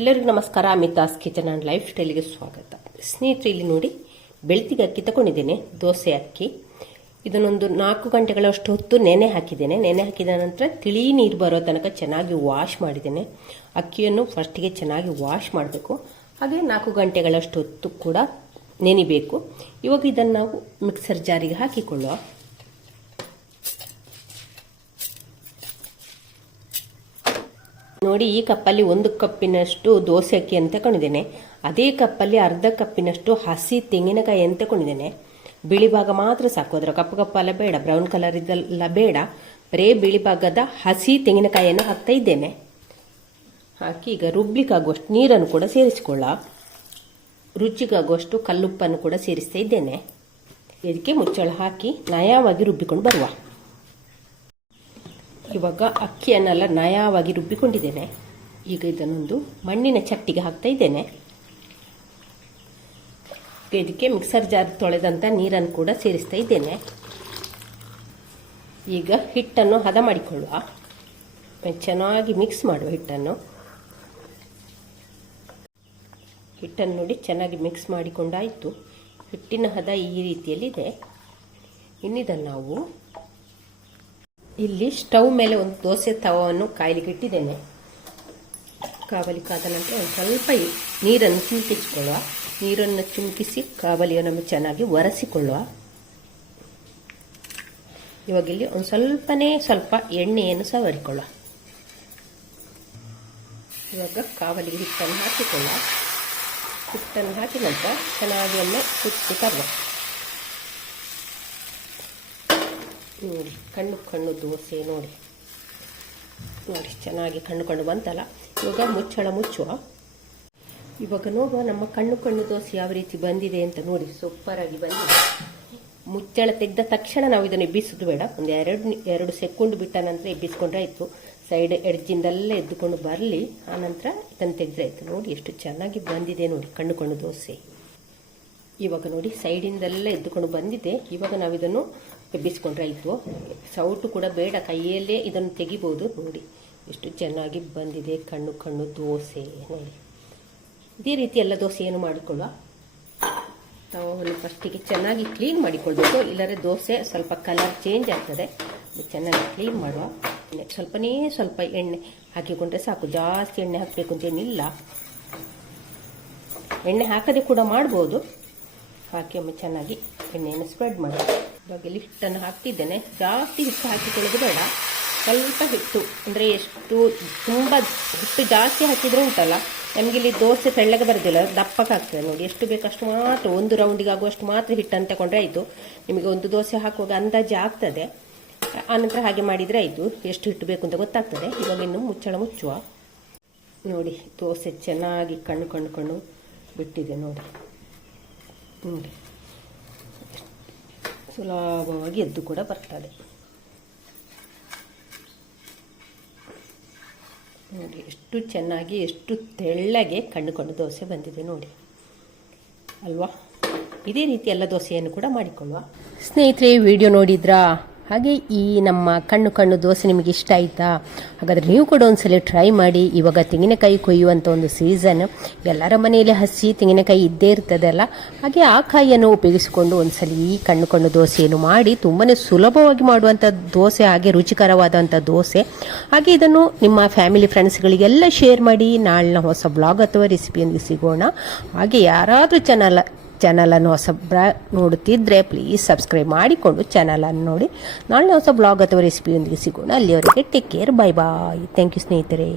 ಎಲ್ಲರಿಗೂ ನಮಸ್ಕಾರ. Amitha's kitchen and life ಸ್ಟೈಲಿಗೆ ಸ್ವಾಗತ. ಸ್ನೇಹಿತರೆ, ಇಲ್ಲಿ ನೋಡಿ ಬೆಳ್ತಿಗೆ ಅಕ್ಕಿ ತಗೊಂಡಿದ್ದೇನೆ, ದೋಸೆ ಅಕ್ಕಿ. ಇದನ್ನೊಂದು 4 ಗಂಟೆಗಳಷ್ಟು ಹೊತ್ತು ನೆನೆ ಹಾಕಿದ್ದೇನೆ. ನೆನೆ ಹಾಕಿದ ನಂತರ ತಿಳಿ ನೀರು ಬರೋ ತನಕ ಚೆನ್ನಾಗಿ ವಾಶ್ ಮಾಡಿದ್ದೇನೆ. ಅಕ್ಕಿಯನ್ನು ಫಸ್ಟಿಗೆ ಚೆನ್ನಾಗಿ ವಾಶ್ ಮಾಡಬೇಕು. ಹಾಗೆ 4 ಗಂಟೆಗಳಷ್ಟು ಹೊತ್ತು ಕೂಡ ನೆನಿಬೇಕು. ಇವಾಗ ಇದನ್ನು ನಾವು ಮಿಕ್ಸರ್ ಜಾರಿಗೆ ಹಾಕಿಕೊಳ್ಳುವ. ನೋಡಿ, ಈ ಕಪ್ಪಲ್ಲಿ 1 ಕಪ್ಪಿನಷ್ಟು ದೋಸೆ ಅಕ್ಕಿಯನ್ನು ತಗೊಂಡಿದ್ದೇನೆ. ಅದೇ ಕಪ್ಪಲ್ಲಿ ಅರ್ಧ ಕಪ್ಪಿನಷ್ಟು ಹಸಿ ತೆಂಗಿನಕಾಯಿಯನ್ನು ತಗೊಂಡಿದ್ದೇನೆ. ಬಿಳಿ ಭಾಗ ಮಾತ್ರ ಸಾಕು, ಅದರ ಕಪ್ಪು ಕಪ್ಪಲ್ಲ ಬೇಡ, ಬ್ರೌನ್ ಕಲರ್ ಇದೆಲ್ಲ ಬೇಡ. ಬರೇ ಬಿಳಿ ಭಾಗದ ಹಸಿ ತೆಂಗಿನಕಾಯಿಯನ್ನು ಹಾಕ್ತಾ ಇದ್ದೇನೆ. ಹಾಕಿ ಈಗ ರುಬ್ಲಿಕ್ಕಾಗುವಷ್ಟು ನೀರನ್ನು ಕೂಡ ಸೇರಿಸಿಕೊಳ್ಳ. ರುಚಿಗಾಗುವಷ್ಟು ಕಲ್ಲುಪ್ಪನ್ನು ಕೂಡ ಸೇರಿಸ್ತಾ ಇದ್ದೇನೆ. ಇದಕ್ಕೆ ಮುಚ್ಚಳ ಹಾಕಿ ನಯವಾಗಿ ರುಬ್ಬಿಕೊಂಡು ಬರುವ. ಇವಾಗ ಅಕ್ಕಿಯನ್ನೆಲ್ಲ ನಯವಾಗಿ ರುಬ್ಬಿಕೊಂಡಿದ್ದೇನೆ. ಈಗ ಇದನ್ನೊಂದು ಮಣ್ಣಿನ ಚಟ್ಟಿಗೆ ಹಾಕ್ತಾ ಇದ್ದೇನೆ. ಇದಕ್ಕೆ ಮಿಕ್ಸರ್ ಜಾರ್ ತೊಳೆದಂಥ ನೀರನ್ನು ಕೂಡ ಸೇರಿಸ್ತಾ ಇದ್ದೇನೆ. ಈಗ ಹಿಟ್ಟನ್ನು ಹದ ಮಾಡಿಕೊಳ್ಳುವ. ಚೆನ್ನಾಗಿ ಮಿಕ್ಸ್ ಮಾಡುವ ಹಿಟ್ಟನ್ನು ನೋಡಿ ಚೆನ್ನಾಗಿ ಮಿಕ್ಸ್ ಮಾಡಿಕೊಂಡಾಯಿತು. ಹಿಟ್ಟಿನ ಹದ ಈ ರೀತಿಯಲ್ಲಿದೆ. ಇನ್ನಿದನ್ನು ನಾವು ಇಲ್ಲಿ ಸ್ಟವ್ ಮೇಲೆ ಒಂದು ದೋಸೆ ತವವನ್ನು ಕಾಯಲಿಕ್ಕೆ ಇಟ್ಟಿದ್ದೇನೆ. ಕಾವಲಿ ಕಾದ ನಂತರ ಒಂದು ಸ್ವಲ್ಪ ನೀರನ್ನು ಚಿಮುಕಿಸಿಕೊಳ್ಳುವ. ನೀರನ್ನು ಚಿಮುಕಿಸಿ ಕಾವಲಿಯನ್ನು ಚೆನ್ನಾಗಿ ಒರೆಸಿಕೊಳ್ಳುವ. ಇವಾಗ ಇಲ್ಲಿ ಒಂದು ಸ್ವಲ್ಪ ಎಣ್ಣೆಯನ್ನು ಸವರಿಕೊಳ್ಳುವ. ಇವಾಗ ಕಾವಲಿಗೆ ಹಿಟ್ಟನ್ನು ಹಾಕಿಕೊಳ್ಳುವ. ಹಿಟ್ಟನ್ನು ಹಾಕಿದ ನಂತರ ಚೆನ್ನಾಗಿ ಒಮ್ಮೆ ಸುತ್ತಿ ತರುವ. ನೋಡಿ, ಕಣ್ಣು ದೋಸೆ ನೋಡಿ ಚೆನ್ನಾಗಿ ಕಣ್ಣು ಬಂತಲ್ಲ. ಇವಾಗ ಮುಚ್ಚಳ ಮುಚ್ಚುವ. ಇವಾಗ ನೋಡುವ ನಮ್ಮ ಕಣ್ಣು ದೋಸೆ ಯಾವ ರೀತಿ ಬಂದಿದೆ ಅಂತ. ನೋಡಿ, ಸೂಪರ್ ಆಗಿ ಬಂದಿದೆ. ಮುಚ್ಚಳ ತೆಗೆದ ತಕ್ಷಣ ನಾವು ಇದನ್ನು ಎಬ್ಬಿಸೋದು ಬೇಡ. ಒಂದು 2 ಸೆಕೆಂಡ್ ಬಿಟ್ಟ ನಂತರ ಎಬ್ಬಿಸ್ಕೊಂಡ್ರೆ ಆಯಿತು. ಸೈಡ್ ಎಡ್ಜಿಂದೆಲ್ಲ ಎದ್ದುಕೊಂಡು ಬರಲಿ, ಆನಂತರ ಇದನ್ನು ತೆಗೆದ್ರೆ ಆಯಿತು. ನೋಡಿ ಎಷ್ಟು ಚೆನ್ನಾಗಿ ಬಂದಿದೆ ನೋಡಿ ಕಣ್ಣು ದೋಸೆ. ಇವಾಗ ನೋಡಿ ಸೈಡಿಂದೆಲ್ಲ ಎದ್ದುಕೊಂಡು ಬಂದಿದೆ. ಇವಾಗ ನಾವು ಇದನ್ನು ಎಬ್ಬಿಸ್ಕೊಂಡ್ರೆ ಆಯಿತು. ಸೌಟು ಕೂಡ ಬೇಡ, ಕೈಯಲ್ಲೇ ಇದನ್ನು ತೆಗಿಬೋದು. ನೋಡಿ ಎಷ್ಟು ಚೆನ್ನಾಗಿ ಬಂದಿದೆ ಕಣ್ಣು ದೋಸೆ. ನೋಡಿ, ಇದೇ ರೀತಿ ಎಲ್ಲ ದೋಸೆಯನ್ನು ಮಾಡಿಕೊಳ್ಳುವ. ತವವನ್ನು ಫಸ್ಟಿಗೆ ಚೆನ್ನಾಗಿ ಕ್ಲೀನ್ ಮಾಡಿಕೊಳ್ಬೇಕು, ಇಲ್ಲದ್ರೆ ದೋಸೆ ಸ್ವಲ್ಪ ಕಲರ್ ಚೇಂಜ್ ಆಗ್ತದೆ. ಚೆನ್ನಾಗಿ ಕ್ಲೀನ್ ಮಾಡುವ. ಸ್ವಲ್ಪ ಎಣ್ಣೆ ಹಾಕಿಕೊಂಡ್ರೆ ಸಾಕು, ಜಾಸ್ತಿ ಎಣ್ಣೆ ಹಾಕಬೇಕು ಅಂತೇನಿಲ್ಲ. ಎಣ್ಣೆ ಹಾಕದೆ ಕೂಡ ಮಾಡ್ಬೋದು. ಹಾಕಿ ಒಮ್ಮೆ ಚೆನ್ನಾಗಿ ಎಣ್ಣೆಯನ್ನು ಸ್ಪ್ರೆಡ್ ಮಾಡಿ. ಇವಾಗ ಇಲ್ಲಿ ಹಿಟ್ಟನ್ನು ಹಾಕ್ತಿದ್ದೇನೆ. ಜಾಸ್ತಿ ಹಿಟ್ಟು ಹಾಕಿಕೊಳ್ಳೋದು ಬೇಡ, ಸ್ವಲ್ಪ ಹಿಟ್ಟು ಅಂದರೆ ಎಷ್ಟು ತುಂಬ ಹಿಟ್ಟು ಜಾಸ್ತಿ ಹಾಕಿದ್ರೆ ಉಂಟಲ್ಲ, ನಮಗಿಲ್ಲಿ ದೋಸೆ ತೆಳ್ಳಗೆ ಬರೋದಿಲ್ಲ, ದಪ್ಪಕ್ಕಾಗ್ತದೆ. ನೋಡಿ, ಎಷ್ಟು ಬೇಕಷ್ಟು ಮಾತ್ರ, 1 ರೌಂಡಿಗೆ ಆಗುವಷ್ಟು ಮಾತ್ರ ಹಿಟ್ಟನ್ನು ತಗೊಂಡ್ರೆ ಆಯಿತು. ನಿಮಗೆ ಒಂದು ದೋಸೆ ಹಾಕುವಾಗ ಅಂದಾಜು ಆಗ್ತದೆ. ಆನಂತರ ಹಾಗೆ ಮಾಡಿದರೆ ಆಯಿತು, ಎಷ್ಟು ಹಿಟ್ಟು ಬೇಕು ಅಂತ ಗೊತ್ತಾಗ್ತದೆ. ಇವಾಗ ಇನ್ನು ಮುಚ್ಚಳ ಮುಚ್ಚುವ. ನೋಡಿ, ದೋಸೆ ಚೆನ್ನಾಗಿ ಕಣ್ಣು ಬಿಟ್ಟಿದೆ. ನೋಡಿ ಸುಲಭವಾಗಿ ಎದ್ದು ಕೂಡ ಬರ್ತದೆ. ನೋಡಿ ಎಷ್ಟು ಚೆನ್ನಾಗಿ, ಎಷ್ಟು ತೆಳ್ಳಗೆ ಕಣ್ಣು ದೋಸೆ ಬಂದಿದೆ ನೋಡಿ ಅಲ್ವಾ. ಇದೇ ರೀತಿ ಎಲ್ಲ ದೋಸೆಯನ್ನು ಕೂಡ ಮಾಡಿಕೊಳ್ಳುವ. ಸ್ನೇಹಿತರೆ, ವಿಡಿಯೋ ನೋಡಿದ್ರಾ? ಹಾಗೆ ಈ ನಮ್ಮ ಕಣ್ಣು ದೋಸೆ ನಿಮಗೆ ಇಷ್ಟ ಆಯಿತಾ? ಹಾಗಾದರೆ ನೀವು ಕೂಡ ಒಂದ್ಸಲ ಟ್ರೈ ಮಾಡಿ. ಇವಾಗ ತೆಂಗಿನಕಾಯಿ ಕೊಯ್ಯುವಂಥ ಒಂದು ಸೀಸನ್, ಎಲ್ಲರ ಮನೆಯಲ್ಲಿ ಹಸಿ ತೆಂಗಿನಕಾಯಿ ಇದ್ದೇ ಇರ್ತದೆ ಅಲ್ಲ. ಹಾಗೆ ಆ ಕಾಯಿಯನ್ನು ಉಪಯೋಗಿಸಿಕೊಂಡು ಒಂದ್ಸಲ ಈ ಕಣ್ಣು ದೋಸೆಯನ್ನು ಮಾಡಿ. ತುಂಬಾ ಸುಲಭವಾಗಿ ಮಾಡುವಂಥ ದೋಸೆ, ಹಾಗೆ ರುಚಿಕರವಾದಂಥ ದೋಸೆ. ಹಾಗೆ ಇದನ್ನು ನಿಮ್ಮ ಫ್ಯಾಮಿಲಿ ಫ್ರೆಂಡ್ಸ್ಗಳಿಗೆಲ್ಲ ಶೇರ್ ಮಾಡಿ. ನಾಳಿನ ಹೊಸ ಬ್ಲಾಗ್ ಅಥವಾ ರೆಸಿಪಿಯೊಂದಿಗೆ ಸಿಗೋಣ. ಹಾಗೆ ಯಾರಾದರೂ ಚಾನಲನ್ನು ನೋಡುತ್ತಿದ್ದರೆ ಪ್ಲೀಸ್ ಸಬ್ಸ್ಕ್ರೈಬ್ ಮಾಡಿಕೊಂಡು ಚಾನಲನ್ನು ನೋಡಿ. ನಾಳೆ ಹೊಸ ಬ್ಲಾಗ್ ಅಥವಾ ರೆಸಿಪಿಯೊಂದಿಗೆ ಸಿಗೋಣ. ಅಲ್ಲಿಯವರೆಗೆ take care, bye bye. Thank you ಸ್ನೇಹಿತರೆ.